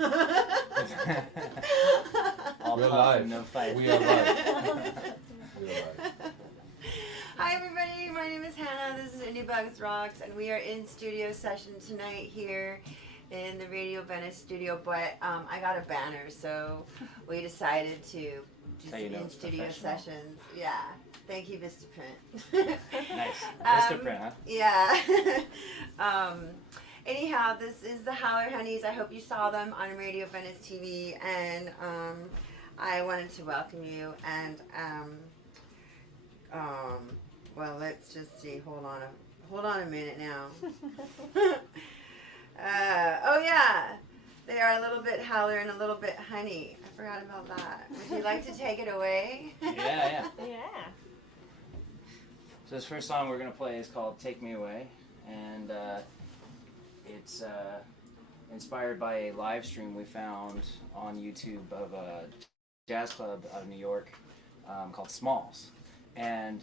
All We're puff live. and no fight. We are live. Hi everybody, my name is Hannah, this is Indie Bugs Rocks, and we are in studio session tonight here in the Radio Venice studio, but I got a banner, so we decided to do some in-studio sessions. Yeah, thank you, Mr. Print. Nice. Mr. Print, huh? Yeah. Anyhow, this is the Howler Honeys. I hope you saw them on Radio Venice TV, and I wanted to welcome you, and well, let's just see. Hold on a minute now. Oh yeah, they are a little bit howler and a little bit honey. I forgot about that. Would you like to take it away? Yeah. Yeah. So this first song we're gonna play is called "Take Me Away," and it's inspired by a live stream we found on YouTube of a jazz club out of New York called Smalls, and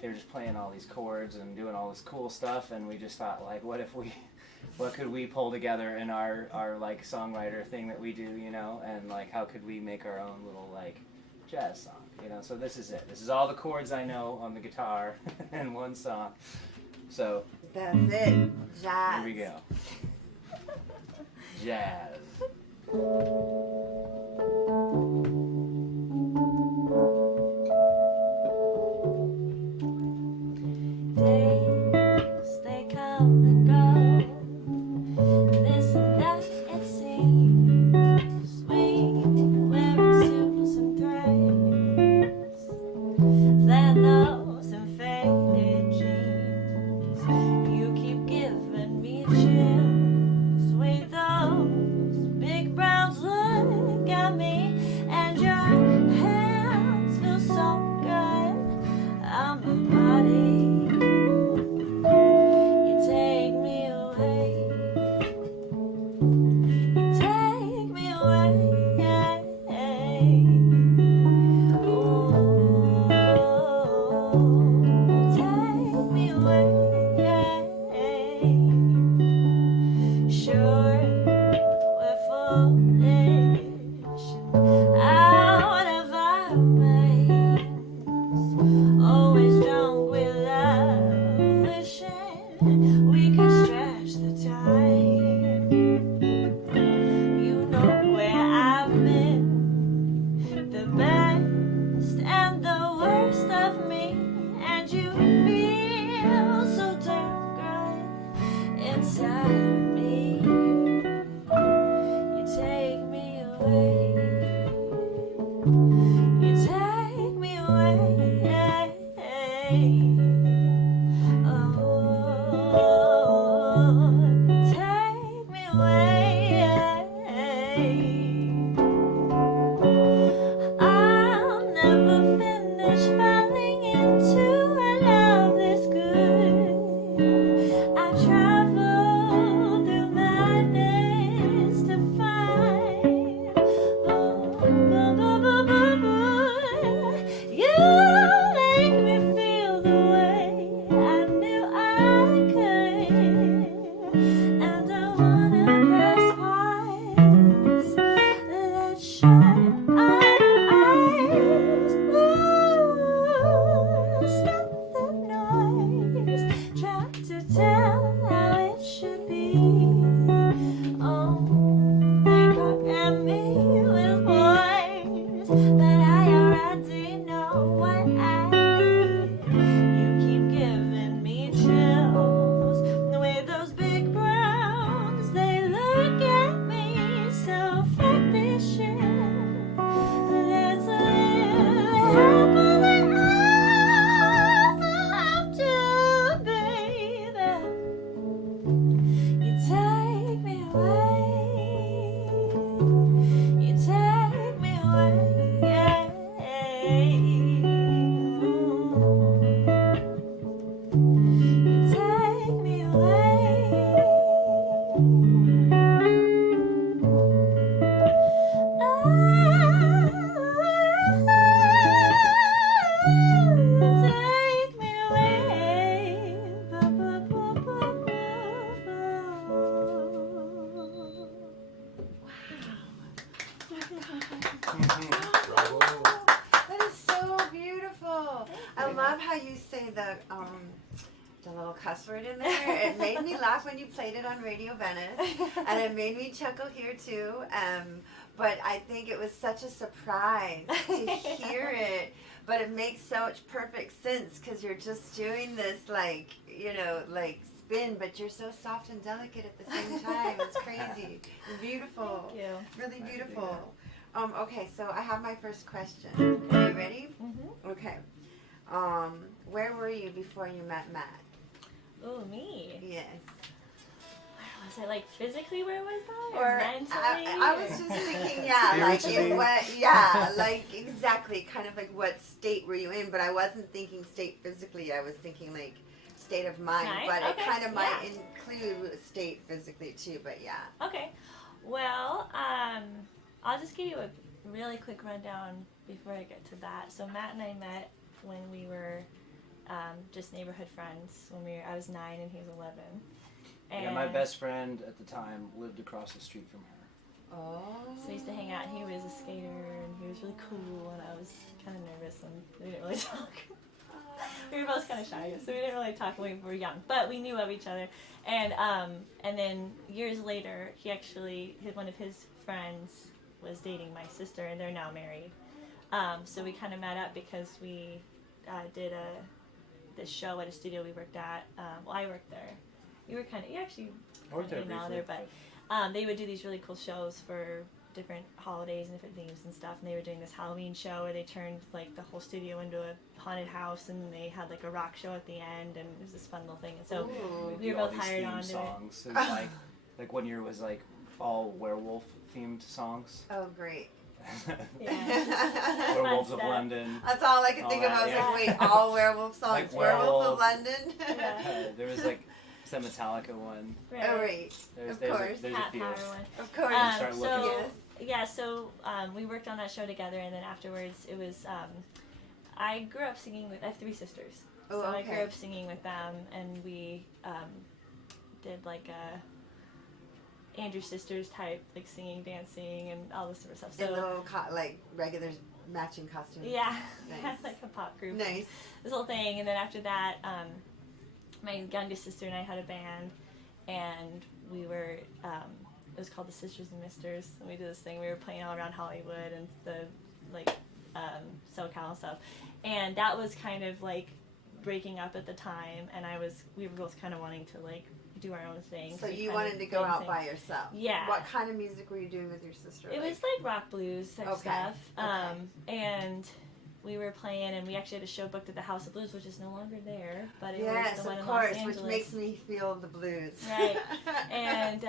they're just playing all these chords and doing all this cool stuff, and we just thought, like, what could we pull together in our like songwriter thing that we do, you know, and like how could we make our own little like jazz song, you know? So this is it. This is all the chords I know on the guitar in one song. So that's it. Jazz. here we go. Jazz. Days, they come and go. This and that, it seems. Sweet, wearing suits and threads. Flannels and faded jeans. You keep giving me chills with those big browns. Look at me, and your hands feel so good. I'm a body. You make me feel the way love how you say the little cuss word in there. It made me laugh when you played it on Radio Venice, and it made me chuckle here too. But I think it was such a surprise to hear it. But it makes so much perfect sense because you're just doing this like spin, but you're so soft and delicate at the same time. It's crazy. It's beautiful. Thank you. Really beautiful. Okay, so I have my first question. Are you ready? Mm-hmm. Okay. Where were you before you met Matt? Ooh, me. Yes. Where was I, like, physically, where was I? Or mentally? I was just thinking, like exactly, kind of like what state were you in? But I wasn't thinking state physically. I was thinking like state of mind. Nice. But Okay. it kind of might Yeah. include state physically too. But yeah. Okay. Well, I'll just give you a really quick rundown before I get to that. So Matt and I met when we were just neighborhood friends. I was 9 and he was 11. And Yeah, my best friend at the time lived across the street from her. Oh. So we used to hang out, and he was a skater, and he was really cool, and I was kind of nervous, and we didn't really talk. We were both kind of shy, so we didn't really talk when we were young, but we knew of each other. And then years later, one of his friends was dating my sister, and they're now married. So we kind of met up because we did this show at a studio we worked at. Well, I worked there. You actually Worked there now briefly. there, but they would do these really cool shows for different holidays and different themes and stuff. And they were doing this Halloween show where they turned like the whole studio into a haunted house, and they had like a rock show at the end, and it was this fun little thing. And so Ooh. we were both hired on to it. songs. It was like 1 year was like all werewolf themed songs. Oh, great. Yeah. Werewolves Fun of stuff. London. That's all I could All think of. I was that, like, yeah. wait, all werewolf songs. Like Werewolf of werewolf. London. Yeah. There was like some Metallica one. Right. Oh, right. There's Of course. there's Hat a few. Power one. Of course. Start So looking. Yes. we worked on that show together, and then afterwards it was I grew up singing with. I have 3 sisters, Oh, so I okay. grew up singing with them, and we did like a Andrew Sisters type, like singing, dancing, and all this sort of stuff. In So little like regular matching costumes. yeah, Nice. like a pop group. Nice. This whole thing, and then after that, my youngest sister and I had a band, and we were. It was called the Sisters and Misters, and we did this thing. We were playing all around Hollywood and the SoCal and stuff, and that was kind of like breaking up at the time, and we were both kind of wanting to like do our own thing. So we you kind wanted of to go did out things. by yourself. Yeah. What kind of music were you doing with your sister? It was like rock blues type Okay. stuff. Okay. And we were playing, and we actually had a show booked at the House of Blues, which is no longer there, but it Yes, was the one of in Los course, Angeles. which makes me feel the blues. Right. And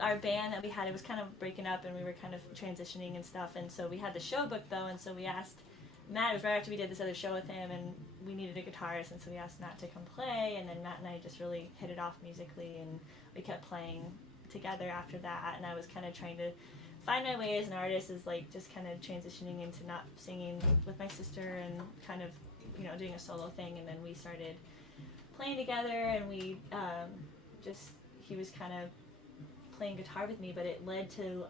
our band that we had, it was kind of breaking up, and we were kind of transitioning and stuff, and so we had the show booked though, and so we asked Matt. It was right after we did this other show with him, and we needed a guitarist, and so we asked Matt to come play, and then Matt and I just really hit it off musically, and we kept playing together after that, and I was kind of trying to find my way as an artist, as like just kind of transitioning into not singing with my sister and kind of, doing a solo thing, and then we started playing together, and we he was kind of playing guitar with me, but it led to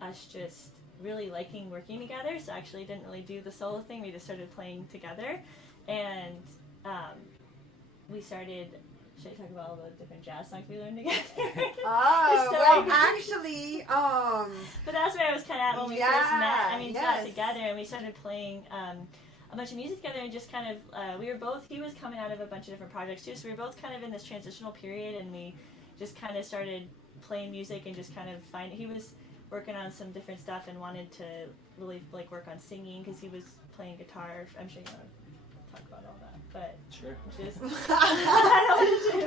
us just really liking working together, so I actually didn't really do the solo thing. We just started playing together, and we started. Should I talk about all the different jazz songs we learned together? Oh, So- well, actually, But that's where I was kind of at when we first Yeah, met. I mean, we got yes. together and we started playing a bunch of music together, and just kind of, he was coming out of a bunch of different projects too, so we were both kind of in this transitional period, and we just kind of started playing music and just kind of he was working on some different stuff and wanted to really like work on singing because he was playing guitar. I'm sure you want to talk about all that, but Sure. just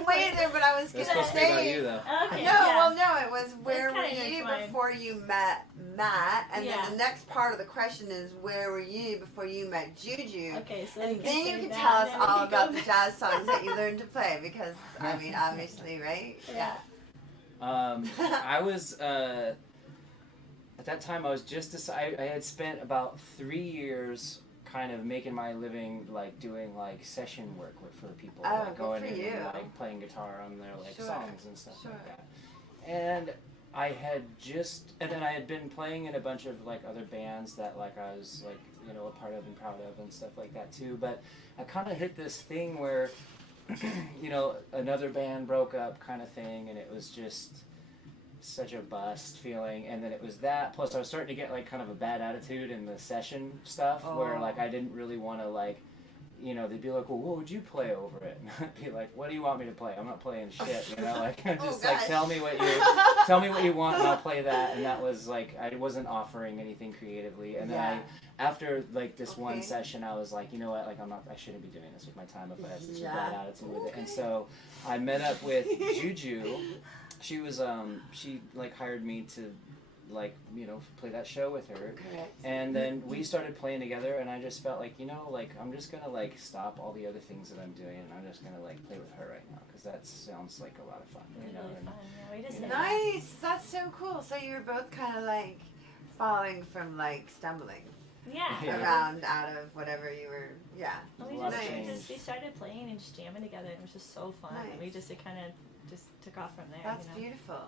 wait there, but I was That's gonna supposed to be about say. you, though. okay. No, yeah. well, no, it was where were kinda you intertwined. before you met Matt, and Yeah. then the next part of the question is where were you before you met JuJu? Okay, so And you then can you say can that, tell us and then we all can about go the back. jazz songs that you learned to play, because, I mean, obviously, right? Yeah. I was at that time. I was I had spent about 3 years kind of making my living, like doing like session work for people, Oh, like good going for in you. and like playing guitar on their like Sure, songs and stuff sure. like that. And I had just, and then I had been playing in a bunch of like other bands that like I was like, you know, a part of and proud of and stuff like that too. But I kind of hit this thing where, you know, another band broke up kind of thing, and it was just such a bust feeling. And then it was that, plus I was starting to get like kind of a bad attitude in the session stuff where like I didn't really want to like, you know, they'd be like, well, what would you play over it? And I'd be like, what do you want me to play? I'm not playing shit, you know, like, just like, tell me what you want and I'll play that. And that was like, I wasn't offering anything creatively. And then after like this one session, I was like, you know what, like, I shouldn't be doing this with my time if I have such a bad attitude with it. And so I met up with JuJu. She was, she like hired me to like, you know, play that show with her. Correct. And then we started playing together, and I just felt like, you know, like, I'm just gonna like stop all the other things that I'm doing, and I'm just gonna like play with her right now, because that sounds like a lot of fun, you know. Really And, fun. Yeah, we just Nice. That's so cool. So you were both kind of like falling from like stumbling Yeah. around out of whatever you were. Yeah. Well, A lot of we started playing and just jamming together, and it was just so fun. Nice. And it kind of just took off from there. That's you know? beautiful.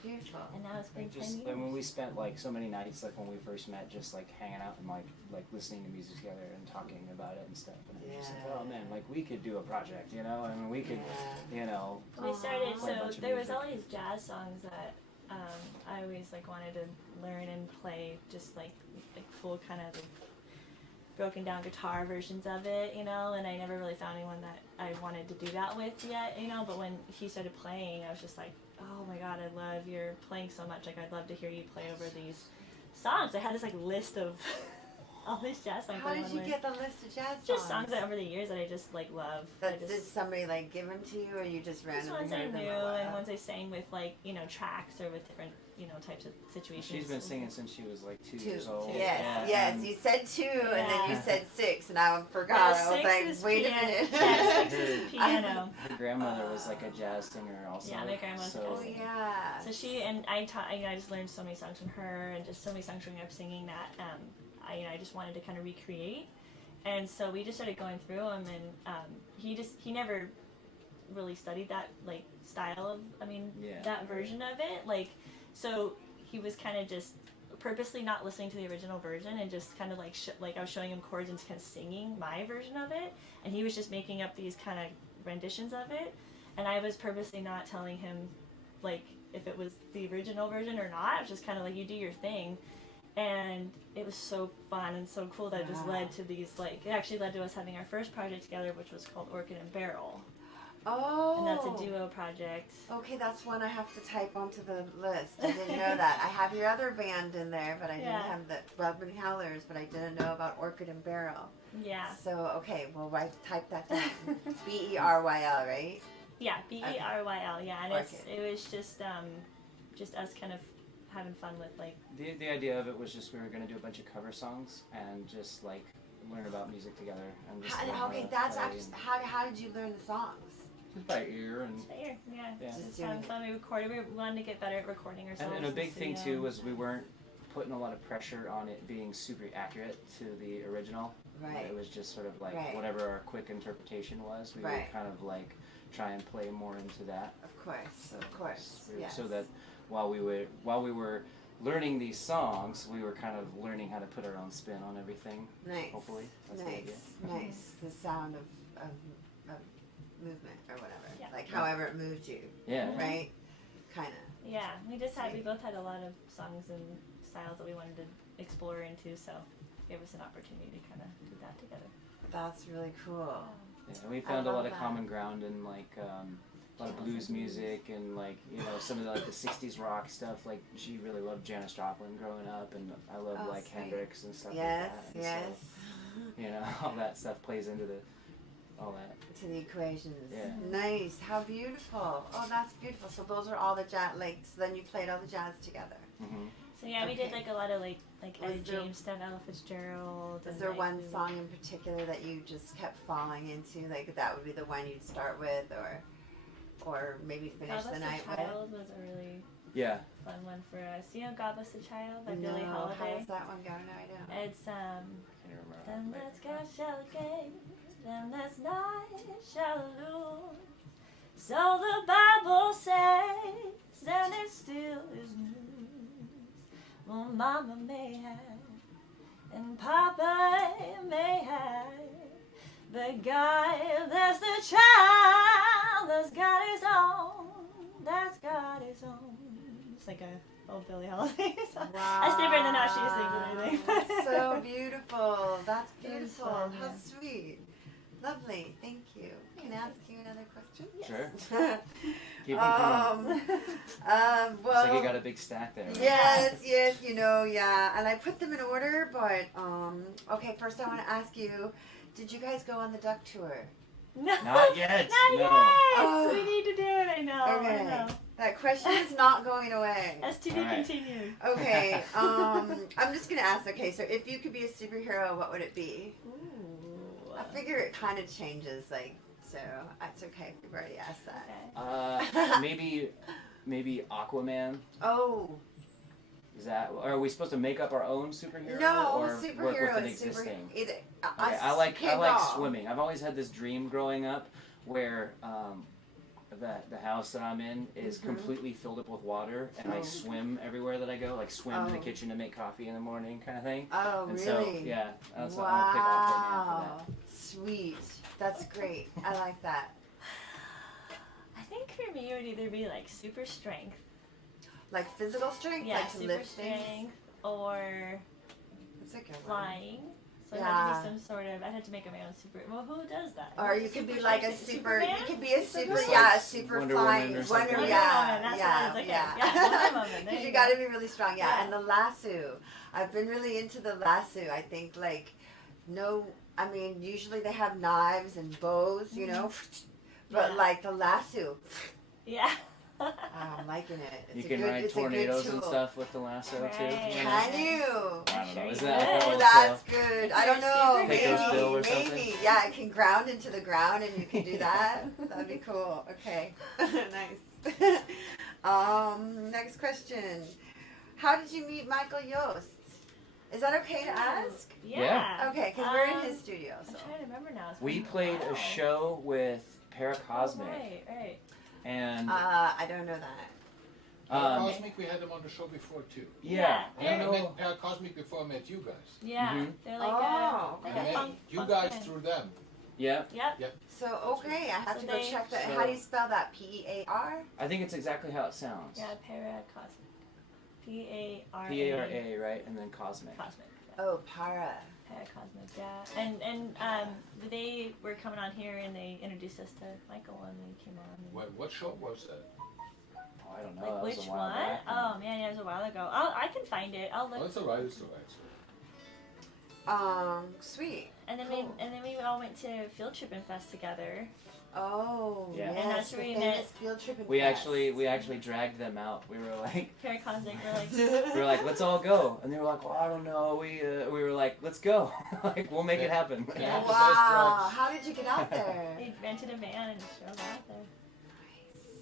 Beautiful. And now it's been Like 10 just, years. and when we spent like so many nights, like when we first met, just like hanging out and like listening to music together and talking about it and stuff. And I'm just like, oh man, like we could do a project, you know? I mean, we could, you know. We started, play a so bunch of there was music. all these jazz songs that I always like wanted to learn and play, just like full kind of broken down guitar versions of it, you know, and I never really found anyone that I wanted to do that with yet, you know, but when he started playing, I was just like, oh my god, I love your playing so much, like I'd love to hear you play over these songs. I had this like list of all these jazz songs. How did you get the list of jazz songs? Just songs that over the years that I just like love. Did somebody like give them to you, or you just randomly ones I heard them? knew, or what? and ones I sang with like, you know, tracks or with different, you know, types of situations. She's been singing since she was like 2 years old. Yes, Yeah, yes. and You said 2, and then you Yeah. said 6, and I forgot. Well, I was 6 like, is wait a piano. minute. Yeah, 6 is piano. her grandmother was like a jazz singer also. Yeah, my grandma was a so, jazz Oh singer. yeah. So she and I taught. You know, I just learned so many songs from her, and just so many songs growing up singing that I just wanted to kind of recreate. And so we just started going through them, and he never really studied that like style of that version of it. Like, so he was kind of just purposely not listening to the original version and just kind of like I was showing him chords and kind of singing my version of it, and he was just making up these kind of renditions of it, and I was purposely not telling him like if it was the original version or not. I was just kind of like, you do your thing. And it was so fun and so cool that it just led to these, like, it actually led to us having our first project together, which was called Orchid and Beryl. Oh. And that's a duo project. Okay, that's one I have to type onto the list. I didn't know that. I have your other band in there, but I didn't have the BloodMoonHowlers, but I didn't know about Orchid and Beryl. Yeah. So, okay, well, type that down. Beryl, right? Yeah, Beryl, yeah. And Orchid. it was just us kind of having fun with, like... The idea of it was just we were going to do a bunch of cover songs and just like learn about music together. And just learn how to play. How did you learn the songs? Just by ear and... Yeah. Yeah. Just having fun. We recorded. We wanted to get better at recording ourselves. And a big thing so, too was we weren't putting a lot of pressure on it being super accurate to the original. Right. It was just sort of like whatever our quick interpretation was, we would kind of like try and play more into that. Of course. Yes. So that while we were learning these songs, we were kind of learning how to put our own spin on everything. Nice. Hopefully, that's the idea. Nice. The sound of movement or whatever. Yeah. Like however it moved you. Yeah. Right? Kind of. Yeah, we both had a lot of songs and styles that we wanted to explore into, so it gave us an opportunity to kind of do that together. That's really cool. Yeah, and we found a lot of that. common ground in like a lot of blues music and like, you know, some of the, like the 60s rock stuff. Like she really loved Janis Joplin growing up, and I love like sweet. Hendrix and stuff Yes, like that. And so, you know, all that stuff plays into all that. To the equations. Yeah. Nice. How beautiful. Oh, that's beautiful. So those are all the jazz, like, so then you played all the jazz together. Mm-hmm. So yeah, we did like a lot of like Was Eddie there- James stuff, Ella Fitzgerald. Is and, there like, one we- song in particular that you just kept falling into? Like that would be the one you'd start with, or maybe finish God the Bless night the with? Child was a really fun one for us. You know God Bless the Child by Billie How Holiday? does that one go? No, I don't. It's I can't Then remember. let's go shall gain, then let's night shall lose. So the Bible says, and it still is Well, Mama may have, and Papa may have, but God, that's the child that's got his own. That's got his own. It's like a old Billie Holiday song. Wow. I stay better than how she sings and everything. So beautiful. That's It was beautiful. fun, How yeah. sweet. Lovely. Thank you. Can I ask you another question? Sure. Keep them coming. Well. Looks like you got a big stack there. Yes, you know, yeah. And I put them in order, but, okay, first I want to ask you, did you guys go on the duck tour? No. Not yet. Not No. yet. Oh. We need to do it. I know. Okay. I know. That question is not going away. That's to be All right. continued. Okay, I'm just going to ask, okay, so if you could be a superhero, what would it be? Ooh. I figure it kind of changes, like, so it's okay if you've already asked that. Okay. Maybe Aquaman. Oh, Is that? Or are we supposed to make up our own superhero? no, or work with superhero an is super. existing? Either Okay, I like draw. swimming. I've always had this dream growing up where the house that I'm in is completely filled up with water, and I Oh. swim everywhere that I go. Like swim in the Oh. kitchen to make coffee in the morning, kind of thing. Oh, And really? so yeah, I'll pick Aquaman for Wow, sweet. That's great. I like that. I think for me it would either be like super strength. Like physical strength, Yeah, like to super lift things. strength. Or That's a good one. flying. So it had Yeah. to be some sort of, I'd have to make my own super, well who does that? Or you could be like a super. Superman? You could be a super. Just Yeah, like a super Wonder flying. Woman or something. Wonder, Wonder yeah, Woman, that's yeah, what it's, okay. yeah. Yeah, Wonder Woman, there Because you you got to go. be really strong. Yeah. Yeah. And the lasso. I've been really into the lasso. I think like, no. I mean, usually they have knives and bows, you know, but Yeah. like the lasso. Yeah. I'm liking it. It's You a can good, ride it's a good tornadoes and tool. stuff with the lasso too. Right. you know? Can you? I don't know. Sure Is you that could. like a That's good. If I don't you're know. super Maybe, Pecos Bill or something? maybe. Yeah, it can ground into the ground, and you can do that. That'd be cool. Okay, nice. Next question. How did you meet Michael Jost? Is that okay to ask? Yeah. Okay, because we're in his studio. I'm So. trying to remember now. It's We been played while. a show with Paracosmic, Right. and I don't know that. Cosmic, we had them on the show before too. yeah, I And I don't know. met Cosmic before I met you guys. Yeah. Mhm. They're like Oh, like And a then funk, you funk guys band. through them. Yeah, Yep. So okay, I have So to go they- check that. so- How do you spell that? P-E-A-R? I think it's exactly how it sounds. Yeah, Paracosmic. P-A-R-A. P-A-R-A, right, and then Cosmic. Cosmic. Yeah. Oh, para. Paracosmic, yeah. And they were coming on here and they introduced us to Michael and they came on. And, What show was that? Oh, I don't know. like that was which a while one? back. Oh man, yeah, it was a while ago. I can find it. I'll look. Oh, it's alright, it's alright. Sweet. And then Cool. we all went to Field Trippin' Fest together. Oh, Yeah. yes, And that's the where we famous met- field trip. We actually dragged them out. We were like, Paracosmic, we're like, let's all go, and they were like, well, I don't know. We were like, let's go. Like, we'll make it happen. Yeah. The best Wow, drugs. how did you get out there? they rented a van and just drove out there.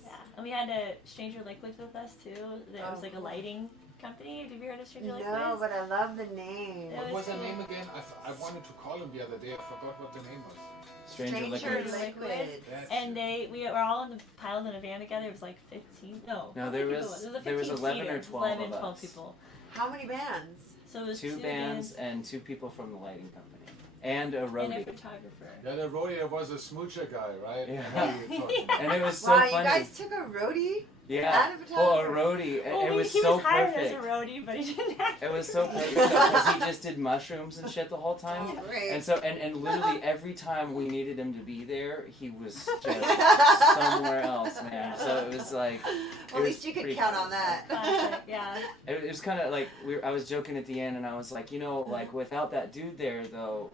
Yeah, and we had a Stranger Liquids with us too. That was like a cool. lighting company. Have you ever heard of Stranger No, Liquids? but I love the name. It What was was her cool. name again? I wanted to call him the other day. I forgot what the name was. Stranger Liquids. Liquid. That's And it. we were all piled in a van together. It was like 15. No. No, how there many people was- it? It there was 15 11 or seater, 12 11, of 12 us. people. How many bands? So it was Two bands and two people from the lighting company, and a and a roadie. photographer. Yeah, the roadie was a smoocher guy, right? Yeah. I know who you're talking about. And it was so Wow, funny. you guys took a roadie? Yeah. And a Oh, a photographer. roadie. And Well, it was he so was hired perfect. as a roadie, but he didn't have It was so perfect because he just did mushrooms and shit the whole time. Oh, great. And so, and literally every time we needed him to be there, he was just somewhere else, man. So it was like, Well, it at was least you could pretty count funny. on that. Classic, yeah. It was kind of like I was joking at the end, and I was like, like without that dude there, though,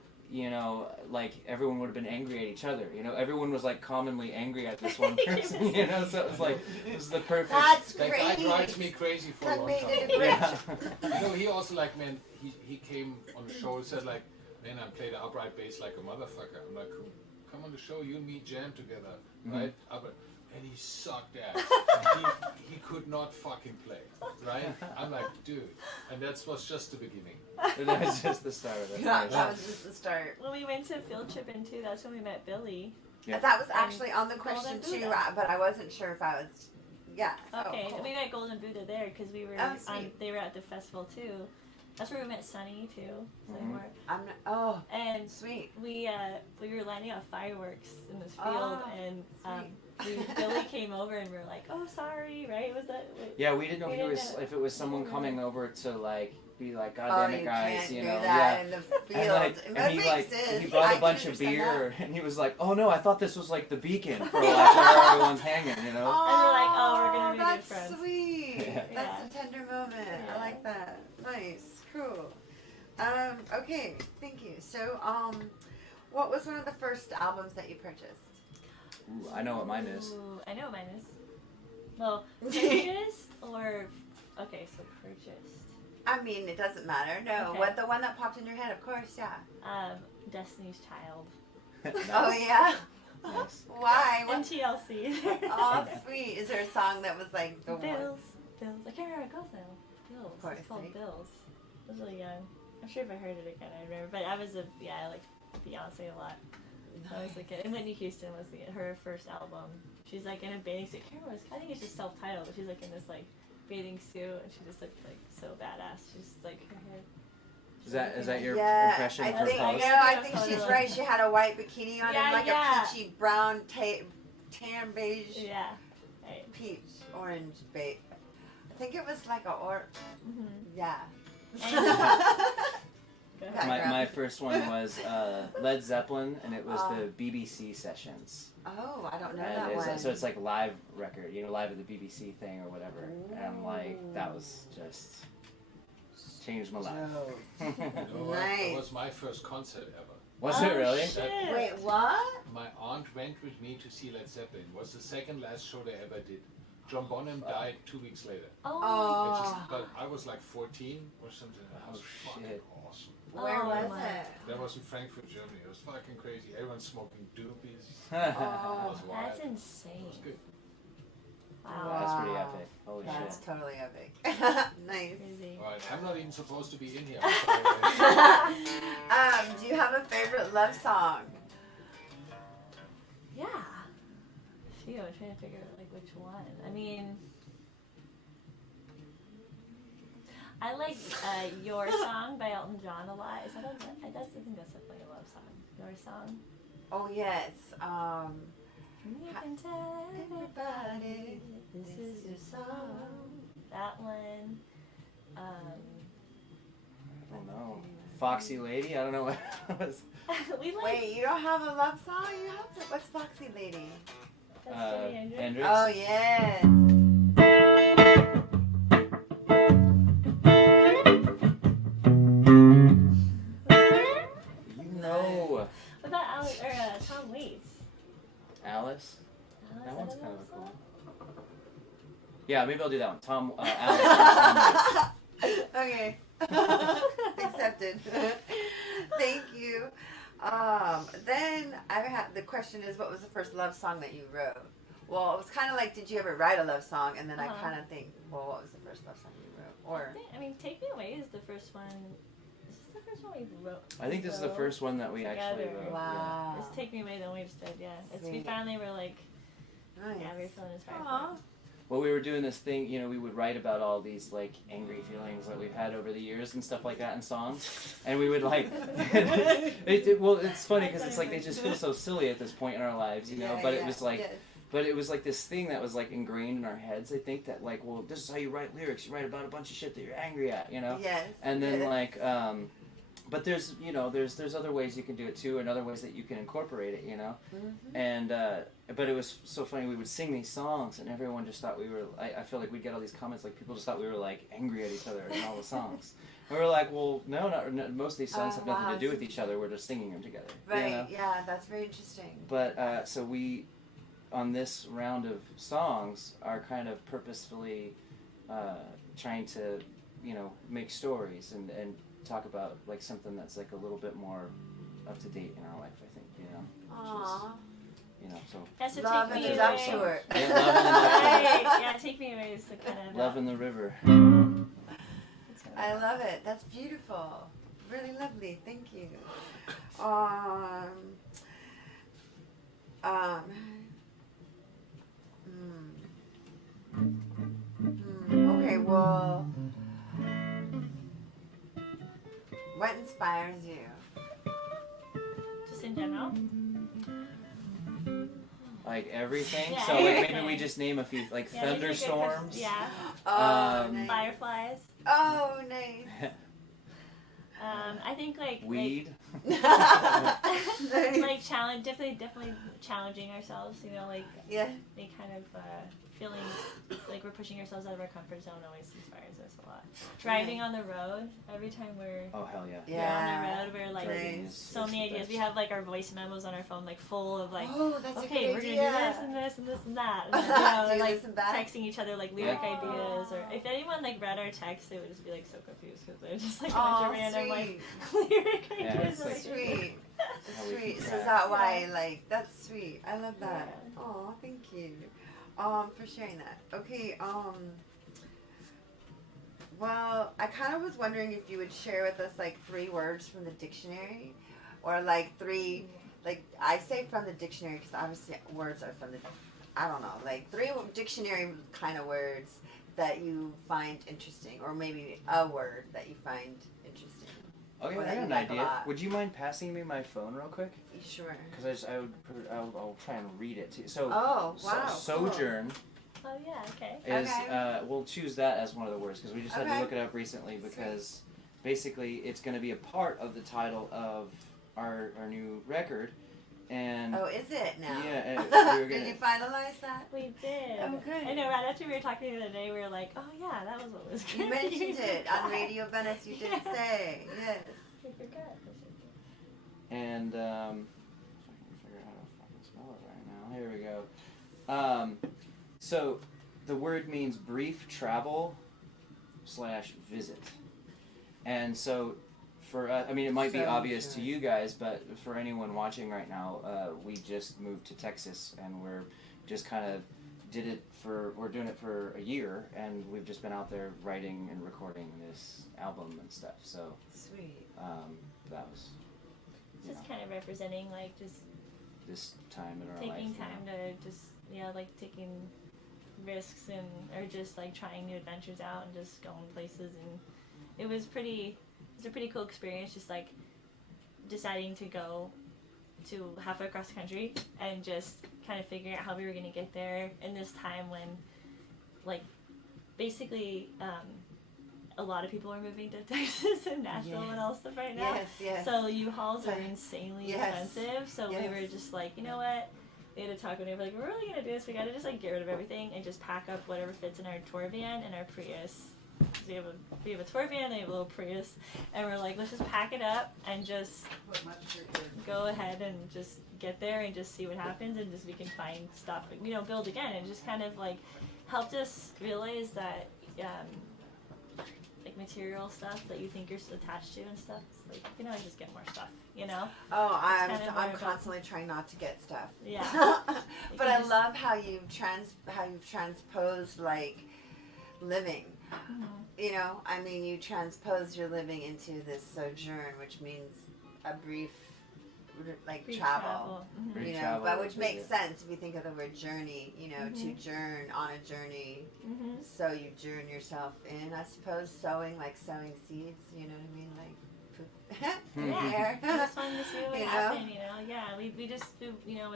like everyone would have been angry at each other. Everyone was like commonly angry at this one person. So it was like it was the perfect. That's That guy great. drives me crazy for a That long made time. it a great. Yeah. He also like, man, he came on the show and said like, man, I played the upright bass like a motherfucker. I'm like, cool. Come on the show, you and me jam together, right? And he sucked ass. he could not fucking play, right? I'm like, dude. And that was just the beginning. That was just the start of it. Yeah, that was just the start. When we went to Field Trippin' too, that's when we met Billy. Yeah. That was actually on the question Golden too, Buddha. but I wasn't sure if I was Yeah. Okay, Oh, cool. we met Golden Buddha there because we were Oh, sweet. they were at the festival too. That's where we met Sunny too. So Mhm. I'm not, oh, And sweet. we were lighting up fireworks in this field, Oh, and Billy came over and we were like, "Oh, sorry," right? Was that? Yeah, we didn't know We if it didn't was know. if it was someone coming over to like be like, God Oh, damn it, you guys, can't you do know, that yeah. in the And, field. like, That and he makes like sense. he brought I a can bunch of understand beer, that. and he was like, "Oh no, I thought this was like the beacon for like where everyone's hanging," you know. And we're like, oh, we're gonna be good that's friends. sweet. Yeah. That's a tender moment. Yeah. I like that. Nice. Cool. Okay. Thank you. So, what was one of the first albums that you purchased? Ooh, I know what mine is. Ooh, I know what mine is. Well, purchased or okay, so purchased. I mean, it doesn't matter. No. Okay. What the one that popped in your head? Of course, yeah. Destiny's Child. Oh yeah. Nice. Why? And What? TLC. Oh, sweet. Is there a song that was like the one? Bills. I can't remember how it goes now. Bills. Of course, It's called right? Bills. I was really young. I'm sure if I heard it again, I'd remember. But I like Beyonce a lot. So I was like, and Whitney Houston was her first album. She's like in a bathing suit. I think it's just self-titled, but she's like in this like bathing suit, and she just looked like so badass. She's like her hair. Is that your Yeah, impression I of her think pose? no, I think she's Totally. right. She had a white bikini on Yeah, and like yeah. a peachy brown, tan beige, Yeah. Right. peach, orange beige. I think it was like Mm-hmm. yeah. Go ahead. My first one was Led Zeppelin, and it was the BBC sessions. Oh, I don't know And that one. so it's like live record, live at the BBC thing or whatever. And I'm like, that was just changed my life. You know what? Nice. That was my first concert ever. Was Oh, it really? shit. Wait, what? My aunt went with me to see Led Zeppelin. It was the second last show they ever did. John Bonham died 2 weeks later. Oh, But I was like 14 or something. That was Oh, fucking shit. awesome. where Oh, was my. it? That was in Frankfurt, Germany. It was fucking crazy. Everyone's smoking doobies. It Oh, was wild. That's It insane. was good. Wow. That's pretty Wow. epic. Holy That's shit. totally epic. Nice. Crazy. Alright, I'm not even supposed to be in here. I'm sorry. Do you have a favorite love song? Yeah. Phew, I'm trying to figure out like which one. I mean, I like Your Song by Elton John a lot. Is that I think that's definitely a love song. Your Song. Oh yes. You can tell Everybody, this is your song. That one. I don't know. Foxy Lady? I don't know what it was. We like Wait, you don't have a love song? You have to. What's Foxy Lady? that's Jimi Hendrix. Hendrix? Oh yes. You know. What about Tom Waits? Alice? Alice, That one's I don't kind know of that cool. song. Yeah, maybe I'll do that one. Alice. Okay. Accepted. Thank you. Then the question is, what was the first love song that you wrote? Well, it was kind of like, did you ever write a love song? And then I kind of think, well, what was the first love song you wrote? Or I mean, Take Me Away is the first one. Is this the first one we wrote? I think this is the wrote? first one that we actually Together. wrote. wow. It's Take Me Away that we just did, yeah. We Sweet. finally were like, Nice. yeah, we were feeling inspired. Aw. Well, we were doing this thing, we would write about all these, like, angry feelings that we've had over the years and stuff like that in songs. And we would, like, well, it's funny because it's like they just feel so silly at this point in our lives, Yeah, but yeah, it was like, yes. but it was like this thing that was, like, ingrained in our heads, I think, that, like, well, this is how you write lyrics. You write about a bunch of shit that you're angry at, Yes. And then, yes. like, but there's, there's other ways you can do it, too, and other ways that you can incorporate it, Mhm. And, but it was so funny, we would sing these songs, and everyone just thought we were, I feel like we'd get all these comments, like, people just thought we were, like, angry at each other in all the songs. And we were like, well, no, most of these songs have nothing wow. to do with each other, we're just singing them together. Right, yeah, that's very interesting. But, so we, on this round of songs, are kind of purposefully trying to, make stories and talk about, like, something that's, like, a little bit more up to date in our life, I think, Aww. So. Yeah, so Love Take and Me the Away. Duck Short. Yeah, Love and the Duck Short. Right, yeah, Take Me Away is the kind of... Love in the River. That's what I love it. That's beautiful. Really lovely. Thank you. Well, what inspires you? Just in general. Like everything. Yeah, So like, maybe everything. we just name a few, like Yeah, these are good thunderstorms. questions. Yeah. Oh, Um, nice. Fireflies. Oh, nice. I think like Weed. like challenge, definitely challenging ourselves. You know, like Yeah. kind of feeling like we're pushing ourselves out of our comfort zone always inspires us a lot. Driving on the road, every time we're Oh hell yeah. on the road, we're like Nice. so many ideas. We have like our voice memos on our phone, like full of like, Oh, that's okay, a we're good gonna idea. do this and this and this and that. And, Do and, like this and that? texting each other like lyric Yeah. ideas. Or if anyone like read our text, they would just be like so confused because they're just like a Oh, bunch of random like sweet. lyric Yeah, ideas. it's like- Sweet. How we Sweet. keep So track. is that why, like, that's sweet. I love that. Yeah. Oh, thank you. For sharing that. Okay, well, I kind of was wondering if you would share with us, like, 3 words from the dictionary. Or, like, 3, like, I say from the dictionary because obviously words are from the, I don't know, like, 3 dictionary kind of words that you find interesting. Or maybe a word that you find interesting. Okay, Or I that got you an like a idea. lot. Would you mind passing me my phone real quick? Sure. Because I'll try and read it too. So, Oh, wow. sojourn Oh yeah, okay. is Okay. we'll choose that as one of the words because we just had to Okay. look it up recently because basically it's going to be a part of the title of our new record, and Oh, is it now? Yeah, we were Did gonna- you finalize that? We did. Okay. I know. Right after we were talking the other day, we were like, "Oh yeah, that was what was." You gonna be." mentioned it on Radio Venice. You did Yeah. say yes. We forgot. and if I can figure out how to fucking spell it right now. Here we go. So the word means brief travel / visit, and so for I mean it might be So obvious to good. you guys, but for anyone watching right now, we just moved to Texas and we're just kind of we're doing it for a year, and we've just been out there writing and recording this album and stuff. So Sweet. that was Just kind of representing like just this time in our life. taking you know. time to just like taking risks and or just like trying new adventures out and just going places, and it was a pretty cool experience, just like deciding to go to halfway across the country and just kind of figuring out how we were going to get there in this time when like basically a lot of people are moving to Texas and Nashville and all stuff right now. Yes, yes. So U-Hauls are insanely Yes. expensive. So we Yes. were just like, you know what? We had to talk and we were like, we're really gonna do this. We gotta just like get rid of everything and just pack up whatever fits in our tour van and our Prius. So we have a tour van, they have a little Prius, and we're like, let's just pack it up and just go ahead and just get there and just see what happens, and just we can find stuff, you know, build again, and just kind of like helped us realize that like material stuff that you think you're attached to and stuff, it's like you can always just get more stuff, you know. Oh, kind of more I'm about- constantly trying not to get stuff. Yeah. But You I just- love how you've transposed like living. Mhm. You know, I mean, you transpose your living into this sojourn, which means a brief, like Brief travel. Mhm. Brief You know, travel but or which makes visit. sense if you think of the word journey. You know, to Mhm. journ on a journey. Mhm. So you journ yourself in, I suppose, sowing seeds. You know what I mean, like poop in the air. Just fun to see what would You know? happen, you know. Yeah, we just you know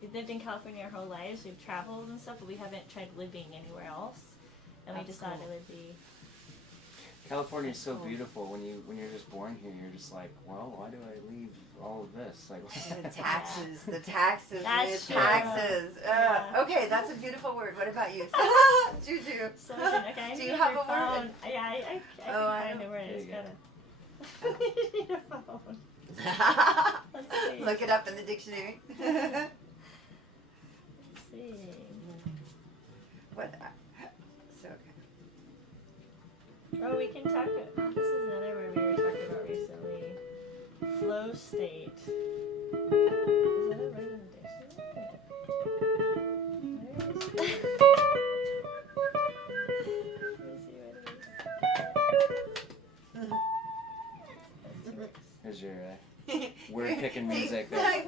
we've lived in California our whole lives. We've traveled and stuff, but we haven't tried living anywhere else. And we That's just thought cool. it would be California is so Cool. beautiful. When you're just born here, you're just like, well, why do I leave all of this? Like, The taxes, the taxes, That's the true. taxes. Yeah. Okay, that's a beautiful word. What about you? JuJu. so. Okay, I Do need you have your a word? phone. Yeah, I Oh, I can find don't- it where it There is. you go. Gotta. I need a phone. Let's see. Look it up in the dictionary. Let's see. What? So okay. Oh, we can talk. This is another word we were talking about recently. Flow state. Is that a word in the dictionary? Where is it? Let me see what it is. here's your word picking music there.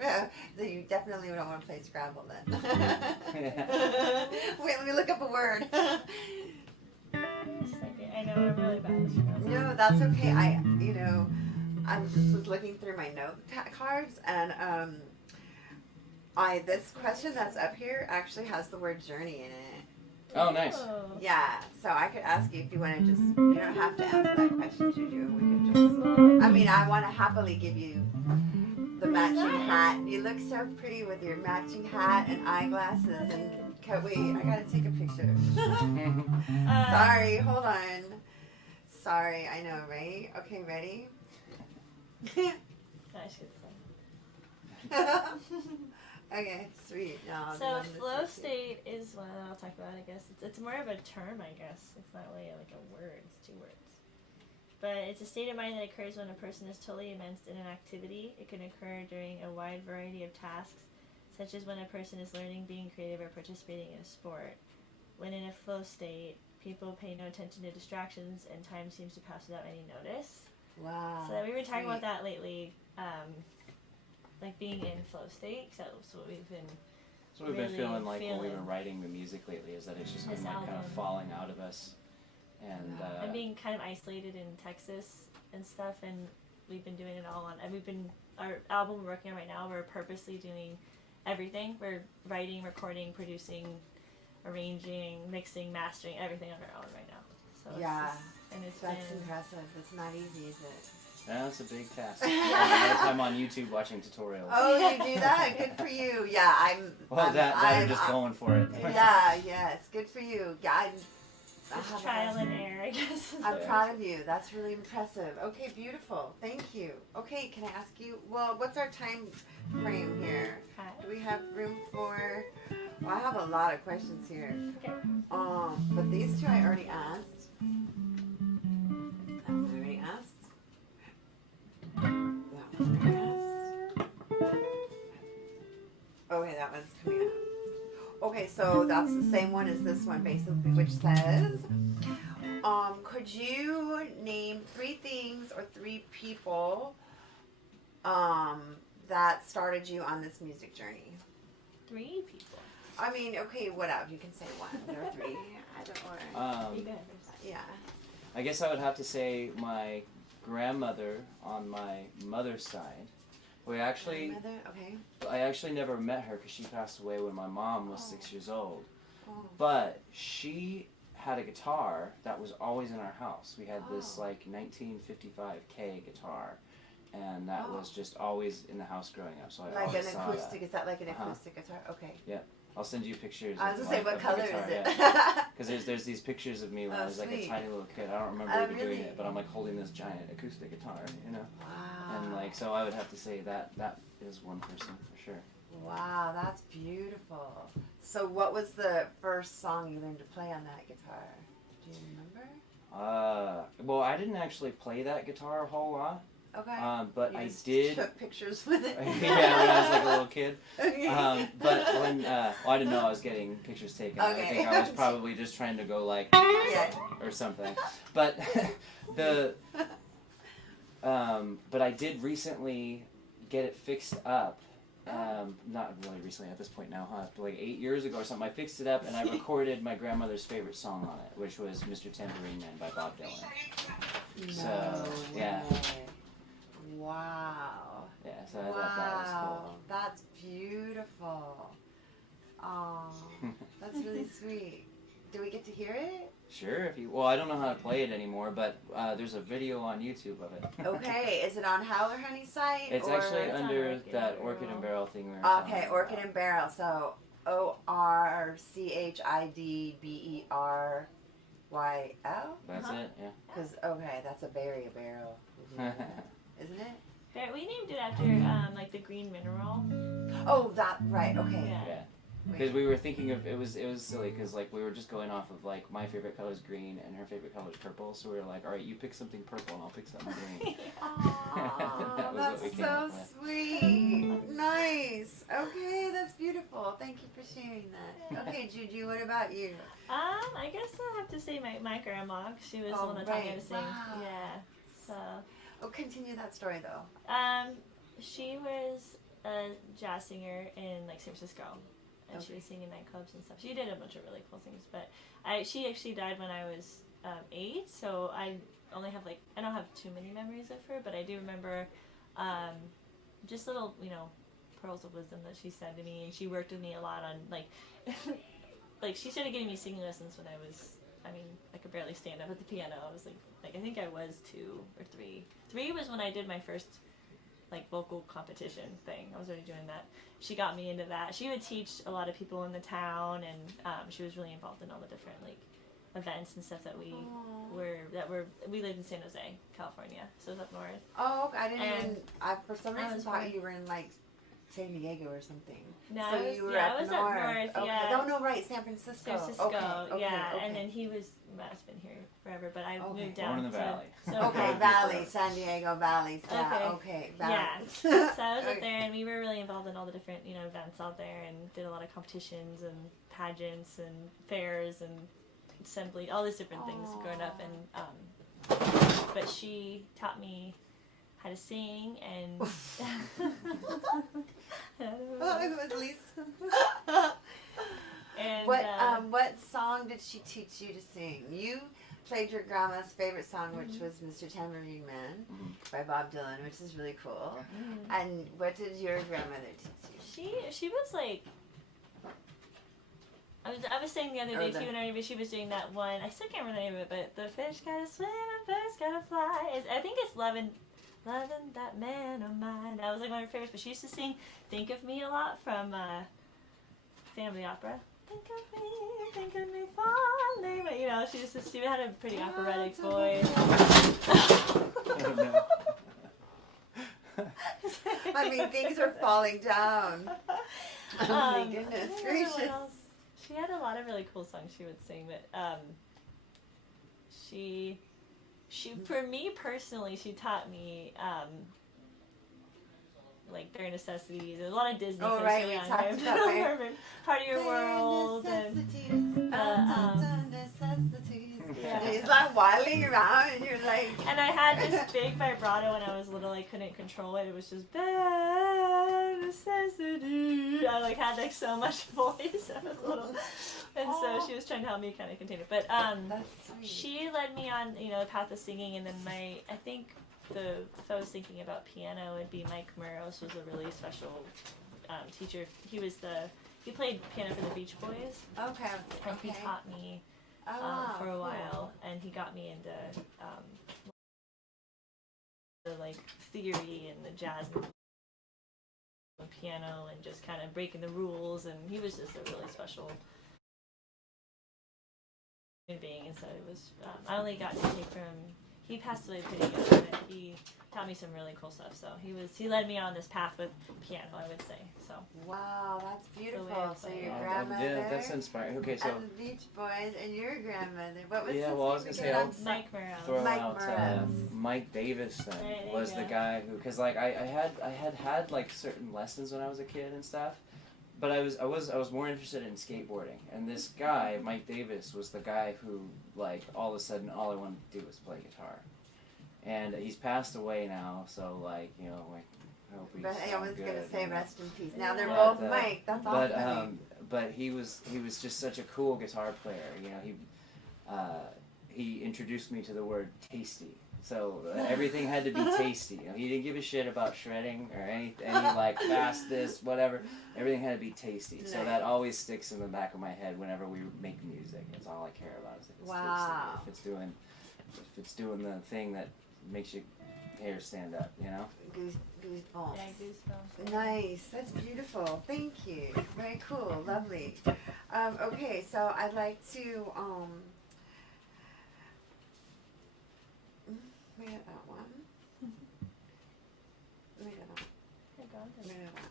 Well, definitely don't want to play Scrabble then. Wait, let me look up a word. I know I'm really bad at Scrabble. No, that's okay. I just was looking through my note cards, and this question that's up here actually has the word journey in it. Oh, nice. Yeah, so I could ask you if you want to just, you don't have to answer that question, JuJu. We could just, I mean, I want to happily give you the matching hat. You look so pretty with your matching hat and eyeglasses and wait, I gotta take a picture. Sorry, hold on. Sorry, I know, right? Okay, ready? I should say. Okay, sweet. No, So flow state is one I'll talk about, I guess. It's more of a term, I guess. It's not really like a word, it's 2 words. But it's a state of mind that occurs when a person is totally immersed in an activity. It can occur during a wide variety of tasks, such as when a person is learning, being creative, or participating in a sport. When in a flow state, people pay no attention to distractions and time seems to pass without any notice. Wow. So we've been talking about that lately, like being in flow state. So that's what we've been. So we've been really feeling like when we've feeling. been writing the music lately is that it's just been This like kind of album. falling out of us, and being kind of isolated in Texas and stuff, and we've been doing it all on. And our album we're working on right now. We're purposely doing everything. We're writing, recording, producing, arranging, mixing, mastering, everything on our own right now. So Yeah. it's That's been impressive. It's not easy, is it? yeah, it's a big task. A lot of time on YouTube watching tutorials. Oh, you do that? Good for you. Yeah, I'm. I'm just going for it. Yeah, yes, good for you. Yeah, it's trial and error, I guess. I'm proud of you. That's really impressive. Okay, beautiful. Thank you. Okay, can I ask you? Well, what's our time frame here? Do we have room for? Well, I have a lot of questions here. Okay. But these two I already asked. That one I already asked. That one I already asked. Okay, that one's coming up. Okay, so that's the same one as this one, basically, which says, could you name 3 things or 3 people, that started you on this music journey? 3 people. I mean, okay, whatever. You can say 1 or 3. I don't know. You guys. Yeah. I guess I would have to say my grandmother on my mother's side. I actually never met her because she passed away when my mom was 6 years old. Oh. But she had a guitar that was always in our house. We had this like 1955 K guitar, and that was just always in the house growing up. So I Like always an saw acoustic? that. Is that like an acoustic guitar? Okay. I'll send you pictures. I was of, gonna say, like, what of the color guitar, is it? yeah. Because there's these pictures of me when I was like a sweet. tiny little kid. I don't remember Oh, even doing really? it, but I'm like holding this giant acoustic guitar, you know. Wow. And like, so I would have to say that is one person for sure. Wow, that's beautiful. So what was the first song you learned to play on that guitar? Do you remember? Well, I didn't actually play that guitar a whole lot, Okay. but You I just did. took pictures with it. Yeah, when I was like a little kid. Okay. But when I didn't know I was getting pictures taken. I Okay. think I was probably just trying to go like Yeah. or something. But but I did recently get it fixed up. Not really recently at this point now, but like 8 years ago or something. I fixed it up and I recorded my grandmother's favorite song on it, which was "Mr. Tambourine Man" by Bob Dylan. No So, yeah. way. Wow. Yeah, so I thought that was cool. That's beautiful. Oh, that's really sweet. Do we get to hear it? Sure, if you. Well, I don't know how to play it anymore, but there's a video on YouTube of it. Okay, is it on Howler Honey site? It's or? on actually under Orchid and that Beryl. Orchid and Beryl thing we were talking Okay, about. Orchid and Beryl. So ORCHIDBERYL. That's it, yeah. Because that's a berry, a barrel, isn't it? We named it after like the green mineral. Oh, that right. Okay. Yeah. Yeah. Because we were thinking of it was silly because like we were just going off of like my favorite color is green and her favorite color is purple, so we were like, all right, you pick something purple and I'll pick something green. Aw, That was what we that's came so up with. sweet. Nice. Okay, that's beautiful. Thank you for sharing that. Okay, JuJu, what about you? I guess I'll have to say my grandma. She was the one that taught me how to sing. Wow. Yeah. So. Oh, continue that story though. She was a jazz singer in like San Francisco, and she Okay. was singing nightclubs and stuff. She did a bunch of really cool things, but she actually died when I was 8, so I only have like, I don't have too many memories of her, but I do remember just little, you know, pearls of wisdom that she said to me, and she worked with me a lot on like like she started getting me singing lessons when I was, I mean, I could barely stand up at the piano. I was like I think I was 2 or 3. 3 was when I did my first like vocal competition thing. I was already doing that. She got me into that. She would teach a lot of people in the town, and she was really involved in all the different like events and stuff that we we lived in San Jose, California, so it was up north. Oh, I didn't And even. I for some I reason was thought born- you were in like San Diego or something. No, So I was, you were yeah, up I was north. up north. Okay. Yeah, Don't know, right? San Francisco. San Francisco. Okay. Yeah, Okay. and then he was must been here forever, but I Okay. moved down Born in the to valley. So Okay, Valley, San Diego Valley. Yeah, okay, Valley. Yeah. So I was Okay. up there, and we were really involved in all the different, you know, events out there, and did a lot of competitions and pageants and fairs and assembly, all these different things growing up. And but she taught me how to sing and. At least. And, What song did she teach you to sing? You played your grandma's favorite song, which was "Mr. Tambourine Man" by Bob Dylan, which is really cool. And what did your grandmother teach you? She was like. I was saying the other day too, and she was doing that one. I still can't remember the name of it, but the fish gotta swim and birds gotta fly. I think it's loving that man of mine. That was like one of her favorites. But she used to sing "Think of Me" a lot from Phantom of the Opera. Think of me, falling. But, you know, she had a pretty operatic voice. I mean, things are falling down. Oh my goodness I don't know gracious. what else. She had a lot of really cool songs she would sing, but she for me personally, she taught me like Bare Necessities. There's a lot of Disney. Oh right, we talked about Part of Your World and It's like waddling around, and you're like. And I had this big vibrato when I was little. I couldn't control it. It was just Bare Necessities. I like had like so much voice. I was little, and so she was trying to help me kind of contain it. But That's sweet. she led me on, you know, the path of singing, and then I think if I was thinking about piano, it'd be Mike Murrows was a really special teacher. He played piano for the Beach Boys, Okay. and he taught me for a while, and he got me into the like theory and the jazz and the piano, and just kind of breaking the rules. And he was just a really special human being, and so it was. I only got to take from. He passed away pretty young, but he taught me some really cool stuff. So he led me on this path with piano, I would say. So Wow, that's beautiful. So play. your Yeah, grandmother. that's inspiring. Okay, so and the Beach Boys and your grandmother. What was Yeah, his well, I was name gonna say, again? I'll I'm sorry. Mike Murrows. throw Mike out Murrows. Mike Davis then There you was the go. guy who, because like I had like certain lessons when I was a kid and stuff, but I was more interested in skateboarding, and this guy Mike Davis was the guy who like all of a sudden all I wanted to do was play guitar, and he's passed away now, so like you know like I hope he's I was good, gonna say you know. rest in peace. Now they're But, both Mike. That's But awesome. but he was just such a cool guitar player. You know, he introduced me to the word tasty. So everything had to be tasty. You know, he didn't give a shit about shredding or any like fastest, whatever. Everything had to be tasty. So that always sticks in the back of my head whenever we make music. It's all I care about is if it's Wow. tasty. If it's doing the thing that makes your hair stand up. You know. Goosebumps. Yeah, goosebumps. Nice. That's beautiful. Thank you. Very cool. Lovely. Okay, so I'd like to where that one? Where that? Hey, go on. Where that?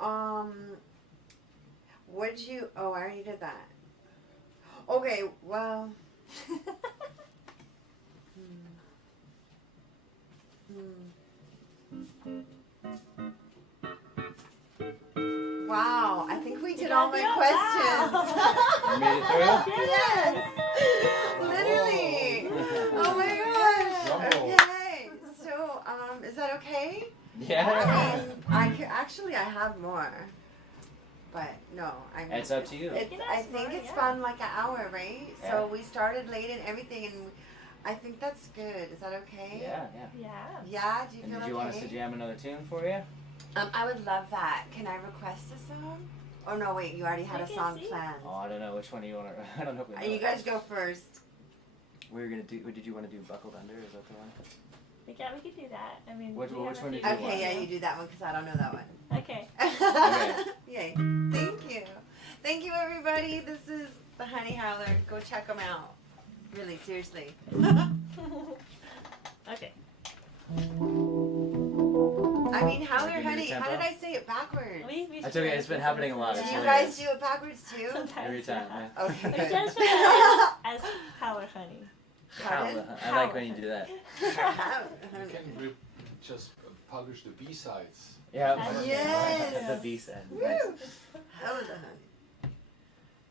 Oh. Would you? Oh, I already did that. Okay. Well. Wow, I think we did all my questions. You made it through? Yes, literally. Oh my gosh. Rumble. Okay, so is that okay? Yeah. Actually, I have more. But no, I mean, It's up to you. It's, You can I ask think more, it's yeah. been like an hour, right? Yeah. So we started late and everything, and I think that's good. Is that okay? Yeah. Yeah. Yeah. Do you And feel did you okay? want us to jam another tune for you? I would love that. Can I request a song? Oh no, wait. You already had I a can song see. planned. Oh, I don't know which one you want to. I don't know if we know. You it. guys go first. We were gonna do. Did you want to do Buckled Under? Is that the one? Yeah, we could do that. I mean, Which we one have a did few you Okay, want? yeah, you do that one because I don't know that one. Okay. Yay. Thank you. Thank you, everybody. This is the Honey Howler. Go check them out. Really, seriously. Okay. I mean, Howler Give me the Honey. How tempo. did I say it backwards? That's okay, it's been happening a lot, Do it's you hilarious. guys do it backwards too? Sometimes, Every time. yeah. Yeah. Okay. We good. just realized as Howler Honey. Pardon? I like when you do that. You can just publish the B-sides. Yeah. Yes. The B side. Woo. Nice. That was a honey.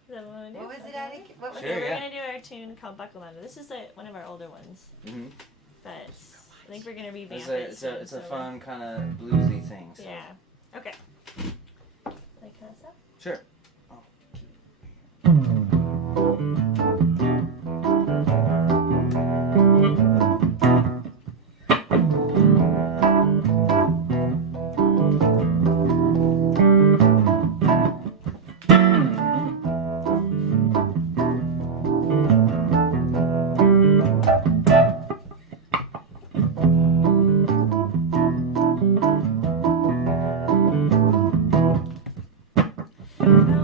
Is that what we wanna do? What was it, Okay. Annie? What was Sure, So it? we're yeah. gonna do our tune called Buckle Under. This is one of our older ones, Mm-hmm. but I think we're gonna revamp It's it. a soon, it's a so fun kind of bluesy thing. So. Yeah. Okay. Like kind of stuff. Sure. Buckle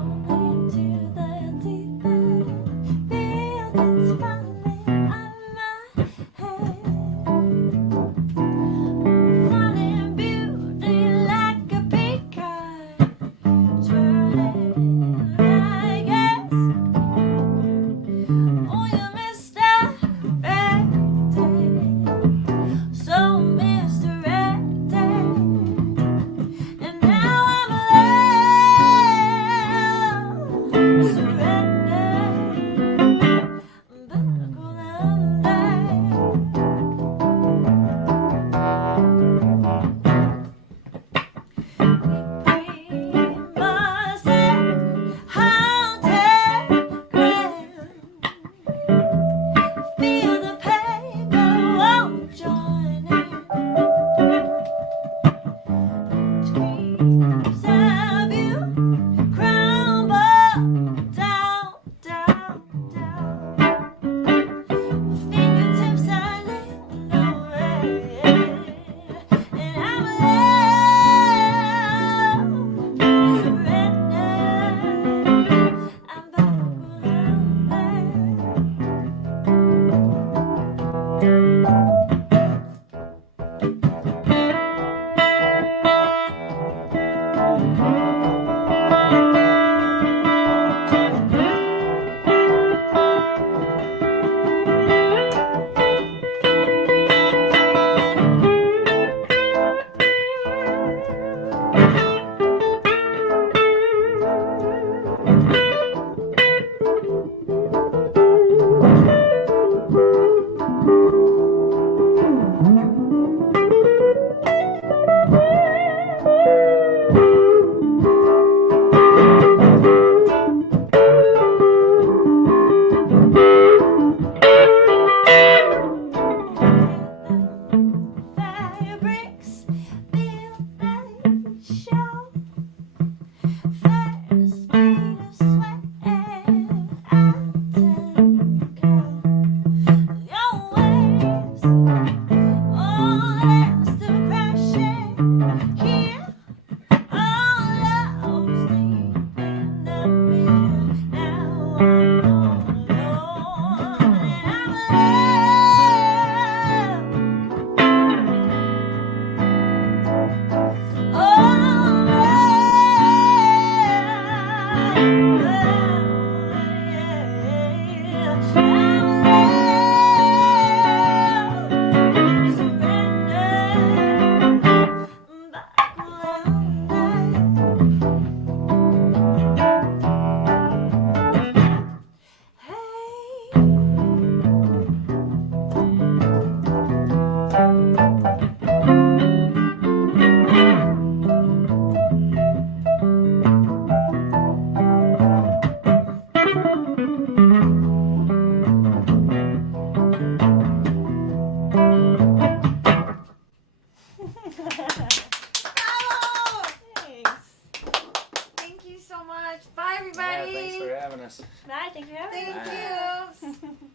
us. Bye. Thanks for having me. Thank Bye. you.